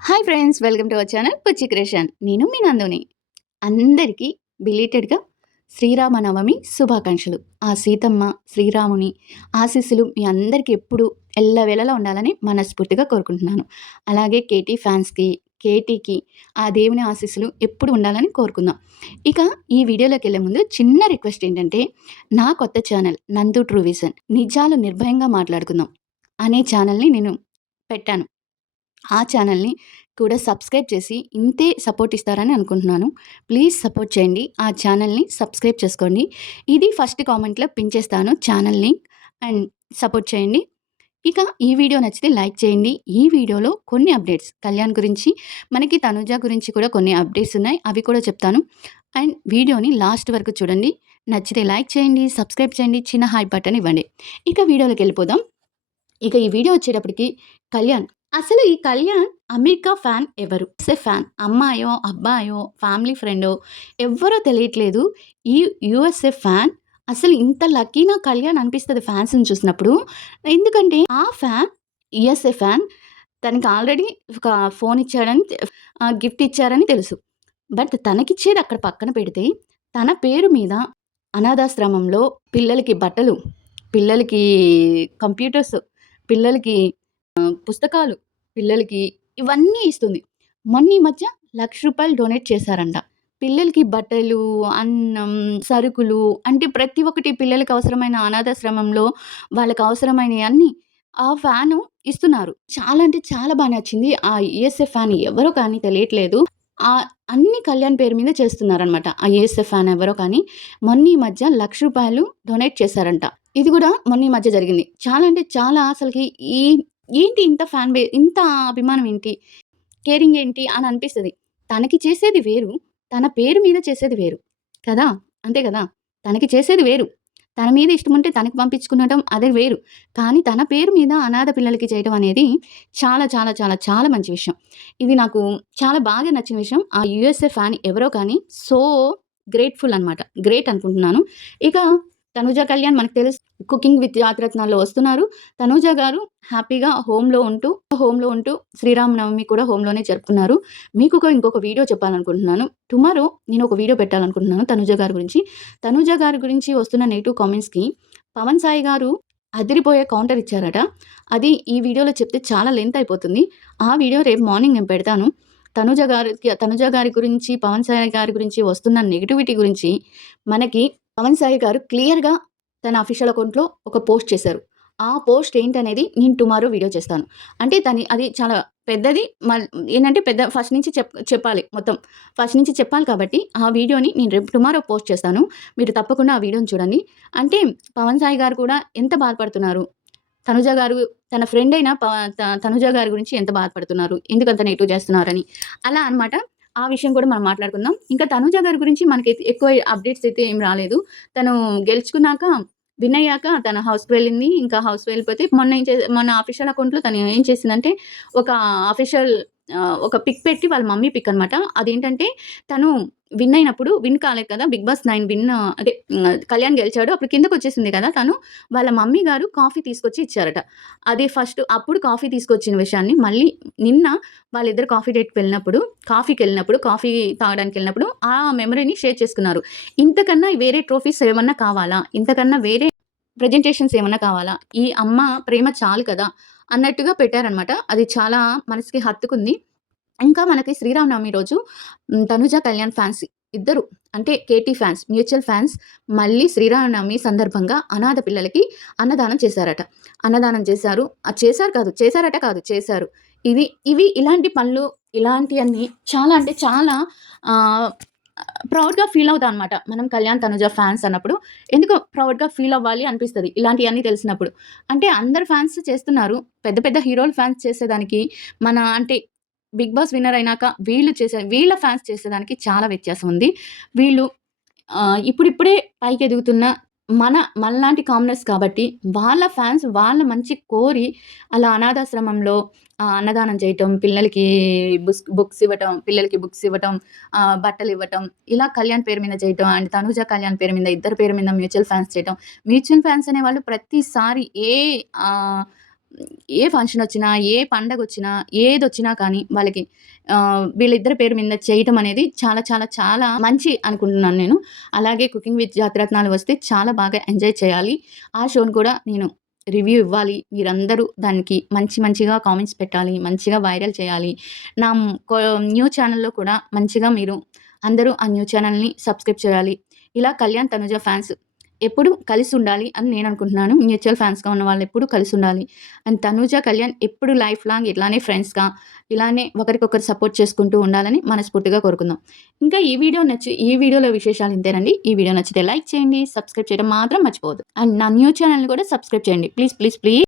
Hi friends, welcome to our channel Puchi creation. నేను మీ నందుని. అందరికీ బిలీటెడ్‌గా శ్రీరామనవమి శుభాకాంక్షలు. ఆ సీతమ్మ, శ్రీరాముని ఆశీస్సులు మీ అందరికీ ఎప్పుడు ఎల్లవేళలా ఉండాలని మనస్ఫూర్తిగా కోరుకుంటున్నాను. అలాగే కేటీ ఫ్యాన్స్‌కి, కేటీకి ఆ దేవుని ఆశీస్సులు ఎప్పుడు ఉండాలని కోరుకుందాం. ఇక ఈ వీడియోలోకెళ్ళే ముందు చిన్న రిక్వెస్ట్ ఏంటంటే, నా కొత్త ఛానల్ నందు ట్రూ విజన్ నిజాలు నిర్భయంగా మాట్లాడుకుందాం అనే ఛానల్‌ని నేను పెట్టాను. ఆ ఛానల్‌ని కూడా సబ్స్క్రైబ్ చేసి ఇంతే సపోర్ట్ ఇస్తారని అనుకుంటున్నాను. ప్లీజ్ సపోర్ట్ చేయండి. ఆ ఛానల్‌ని సబ్స్క్రైబ్ చేసుకోండి. ఇది ఫస్ట్ కామెంట్‌లో పిన్ చేస్తాను ఛానల్ లింక్ అండ్ సపోర్ట్ చేయండి. ఇక ఈ వీడియో నచ్చితే లైక్ చేయండి. ఈ వీడియోలో కొన్ని అప్డేట్స్ కళ్యాణ్ గురించి, మనకి తనుజ గురించి కూడా కొన్ని అప్డేట్స్ ఉన్నాయి. అవి కూడా చెప్తాను. అండ్ వీడియోని లాస్ట్ వరకు చూడండి. నచ్చితే లైక్ చేయండి, సబ్స్క్రైబ్ చేయండి, చిన్న హైప్ బటన్ ఇవ్వండి. ఇక వీడియోలోకెళ్ళిపోదాం. ఇక ఈ వీడియో వచ్చేటప్పటికి కళ్యాణ్, అసలు ఈ కళ్యాణ్ అమెరికా ఫ్యాన్ ఎవరు? ఫ్యాన్ అమ్మాయో, అబ్బాయో, ఫ్యామిలీ ఫ్రెండో ఎవ్వరో తెలియట్లేదు. ఈ యూఎస్ఏ ఫ్యాన్ అసలు ఇంత లక్కీనా కళ్యాణ్ అనిపిస్తది ఫ్యాన్స్‌ని చూసినప్పుడు. ఎందుకంటే ఆ ఫ్యాన్ యూఎస్ఏ ఫ్యాన్ తనకి ఆల్రెడీ ఒక ఫోన్ ఇచ్చాడని గిఫ్ట్ ఇచ్చారని తెలుసు. బట్ తనకిచ్చేది అక్కడ పక్కన పెడితే, తన పేరు మీద అనాథాశ్రమంలో పిల్లలకి బట్టలు, పిల్లలకి కంప్యూటర్స్, పిల్లలకి పుస్తకాలు, పిల్లలకి ఇవన్నీ ఇస్తుంది. మొన్న ఈ మధ్య రూ. 1,00,000 డొనేట్ చేశారంట. పిల్లలకి బట్టలు, అన్నం, సరుకులు అంటే ప్రతి ఒక్కటి పిల్లలకి అవసరమైన అనాథాశ్రమంలో వాళ్ళకి అవసరమైనయన్నీ ఆ ఫ్యాను ఇస్తున్నారు. చాలా అంటే చాలా బా నచ్చింది. ఆ యూఎస్ఏ ఫ్యాన్ ఎవరో కానీ తెలియట్లేదు. అన్నీ కళ్యాణ్ పేరు మీద చేస్తున్నారనమాట. ఆ యూఎస్ఏ ఫ్యాన్ ఎవరో కానీ మొన్న ఈ మధ్య రూ. 1,00,000 డొనేట్ చేశారంట. ఇది కూడా మొన్న ఈ మధ్య జరిగింది. చాలా అంటే చాలా అసలకి ఈ ఏంటి ఇంత ఫ్యాన్ ఇంత అభిమానం ఏంటి? కేరింగ్ ఏంటి అని అనిపిస్తది. తనకి చేసేది వేరు. తన పేరు మీద చేసేది వేరు. కదా! అంతే కదా! తనకి చేసేది వేరు. తన మీద ఇష్టముంటే తనకి పంపించుకునడం అది వేరు. కానీ తన పేరు మీద అనాథ పిల్లలకి చేయడం అనేది చాలా చాలా చాలా చాలా మంచి విషయం. ఇది నాకు చాలా బాగా నచ్చిన విషయం. ఆ యూఎస్ఏ ఫ్యాన్ ఎవరో కానీ సో గ్రేట్‌ఫుల్ అనమాట. గ్రేట్ అనుకుంటున్నాను. ఇక తనుజ కళ్యాణ్ మనకు తెలుసు. 'కుకింగ్ విత్ జాతిరత్నాల్లో' వస్తున్నారు. తనూజ గారు హ్యాపీగా హోమ్‌లో ఉంటూ శ్రీరామనవమి కూడా హోమ్‌లోనే జరుపుకున్నారు. మీకు ఇంకొక వీడియో చెప్పాలనుకుంటున్నాను. టుమారో నేను ఒక వీడియో పెట్టాలనుకుంటున్నాను తనూజ గారి గురించి. తనూజ గారి గురించి వస్తున్న నెగెటివ్ కామెంట్స్‌కి పవన్ సాయి గారు అదిరిపోయే కౌంటర్ ఇచ్చారట. అది ఈ వీడియోలో చెప్తే చాలా లెంత్ అయిపోతుంది. ఆ వీడియో రేపు మార్నింగ్ నేను పెడతాను. తనుజ గారి గురించి, పవన్ సాయి గారి గురించి వస్తున్న నెగటివిటీ గురించి మనకి పవన్ సాయి గారు క్లియర్‌గా తన అఫీషియల్ అకౌంట్‌లో ఒక పోస్ట్ చేశారు. ఆ పోస్ట్ ఏంటనేది నేను టుమారో వీడియో చేస్తాను. అంటే అది చాలా పెద్దది. ఏంటంటే ఫస్ట్ నుంచి చెప్పాలి మొత్తం. ఫస్ట్ నుంచి చెప్పాలి కాబట్టి ఆ వీడియోని నేను రేపు టుమారో పోస్ట్ చేస్తాను. మీరు తప్పకుండా ఆ వీడియోని చూడండి. అంటే పవన్ సాయి గారు కూడా ఎంత బాధపడుతున్నారు. తనుజ గారు తన ఫ్రెండ్ అయిన తనుజ గారి గురించి ఎంత బాధపడుతున్నారు. ఎందుకంత నెగెటివ్ చేస్తున్నారని. అలా అనమాట. ఆ విషయం కూడా మనం మాట్లాడుకుందాం. ఇంకా తనుజ గారి గురించి మనకైతే ఎక్కువ అప్డేట్స్ అయితే ఏం రాలేదు. తను గెలుచుకున్నాక విన్ అయ్యాక తన హౌస్‌కి వెళ్ళింది. ఇంకా హౌస్‌కి వెళ్ళిపోతే మొన్న అఫీషియల్ అకౌంట్‌లో తను ఏం చేసిందంటే ఒక అఫీషియల్ ఒక పిక్ పెట్టి వాళ్ళ మమ్మీ పిక్ అనమాట. అదేంటంటే తను విన్ కాలేదు కదా! 'బిగ్ బాస్ 9' అదే కళ్యాణ్ గెలిచాడు. అప్పుడు కిందకొచ్చేసింది కదా! తను వాళ్ళ మమ్మీ గారు కాఫీ తీసుకొచ్చి ఇచ్చారట. అది ఫస్ట్ అప్పుడు కాఫీ తీసుకొచ్చిన విషయాన్ని మళ్ళీ నిన్న వాళ్ళిద్దరు కాఫీకెళ్ళినప్పుడు కాఫీ తాగడానికెళ్ళినప్పుడు ఆ మెమరీని షేర్ చేసుకున్నారు. ఇంతకన్నా వేరే ట్రోఫీస్ ఏమన్నా కావాలా? ఇంతకన్నా వేరే ప్రెజెంటేషన్స్ ఏమన్నా కావాలా? ఈ అమ్మ ప్రేమ చాలు కదా! అన్నట్టుగా పెట్టారనమాట. అది చాలా మనసుకి హత్తుకుంది. ఇంకా మనకి శ్రీరామనవమి రోజు తనుజ, కళ్యాణ్ ఫ్యాన్స్ ఇద్దరు అంటే కేటీ ఫ్యాన్స్, మ్యూచువల్ ఫ్యాన్స్ మళ్ళీ శ్రీరామనవమి సందర్భంగా అనాథ పిల్లలకి అన్నదానం చేశారట. అన్నదానం చేశారు. చేశారు. ఇవి ఇలాంటి పనులు ఇలాంటియన్నీ చాలా అంటే చాలా ఆహ్, ప్రౌడ్‌గా ఫీల్ అవుతాం అనమాట. మనం కళ్యాణ్, తనుజ ఫ్యాన్స్ అన్నప్పుడు ఎందుకో ప్రౌడ్‌గా ఫీల్ అవ్వాలి అనిపిస్తది. ఇలాంటియన్నీ తెలిసినప్పుడు. అంటే అందరు ఫ్యాన్స్ చేస్తున్నారు. పెద్ద పెద్ద హీరోల ఫ్యాన్స్ చేసేదానికి మన అంటే 'బిగ్ బాస్' విన్నర్ అయినాక వీళ్ళ ఫ్యాన్స్ చేసేదానికి చాలా వ్యత్యాసం ఉంది. వీళ్ళు ఇప్పుడిప్పుడే పైకెదుగుతున్న మనలాంటి కామనర్స్ కాబట్టి వాళ్ళ ఫ్యాన్స్ వాళ్ళ మంచి కోరి అలా అనాథాశ్రమంలో అన్నదానం చేయటం, పిల్లలకి బుక్స్ ఇవ్వటం, బట్టలివ్వటం, ఇలా కళ్యాణ్ పేరు మీద చేయటం అండ్ తనూజ, కళ్యాణ్ పేరు మీద ఇద్దరి పేరు మీద మ్యూచువల్ ఫ్యాన్స్ చేయటం. మ్యూచువల్ ఫ్యాన్స్ అనేవాళ్ళు ప్రతిసారి ఏ ఫంక్షన్ వచ్చినా, ఏ పండగొచ్చినా, ఏదొచ్చినా కానీ వాళ్ళకి వీళ్ళిద్దరి పేరు మీద చేయటం అనేది చాలా చాలా చాలా మంచి అనుకుంటున్నాను నేను. అలాగే 'కుకింగ్ విత్ జాతిరత్నాలు' వస్తే చాలా బాగా ఎంజాయ్ చేయాలి. ఆ షోని కూడా నేను రివ్యూ ఇవ్వాలి. మీరందరూ దానికి మంచి మంచిగా కామెంట్స్ పెట్టాలి. మంచిగా వైరల్ చేయాలి. నా న్యూ ఛానెల్‌లో కూడా మంచిగా మీరు అందరూ ఆ న్యూ ఛానెల్‌ని సబ్స్క్రైబ్ చేయాలి. ఇలా కళ్యాణ్, తనుజ ఫ్యాన్స్ ఎప్పుడూ కలిసుండాలి అని నేననుకుంటున్నాను. మ్యూచువల్ ఫ్యాన్స్‌గా ఉన్న వాళ్ళెప్పుడూ కలిసుండాలి. అండ్ తనూజ, కళ్యాణ్ ఎప్పుడు లైఫ్ లాంగ్ ఇట్లానే ఫ్రెండ్స్‌గా, ఇలానే ఒకరికొకరు సపోర్ట్ చేసుకుంటూ ఉండాలని మనస్ఫూర్తిగా కోరుకుందాం. ఇంకా ఈ వీడియోలో విశేషాలు ఇంతేనండి. ఈ వీడియో నచ్చితే లైక్ చేయండి. సబ్స్క్రైబ్ చేయడం మాత్రం మర్చిపోవద్దు. అండ్ నా న్యూ ఛానెల్‌ని కూడా సబ్స్క్రైబ్ చేయండి. Please, please, please.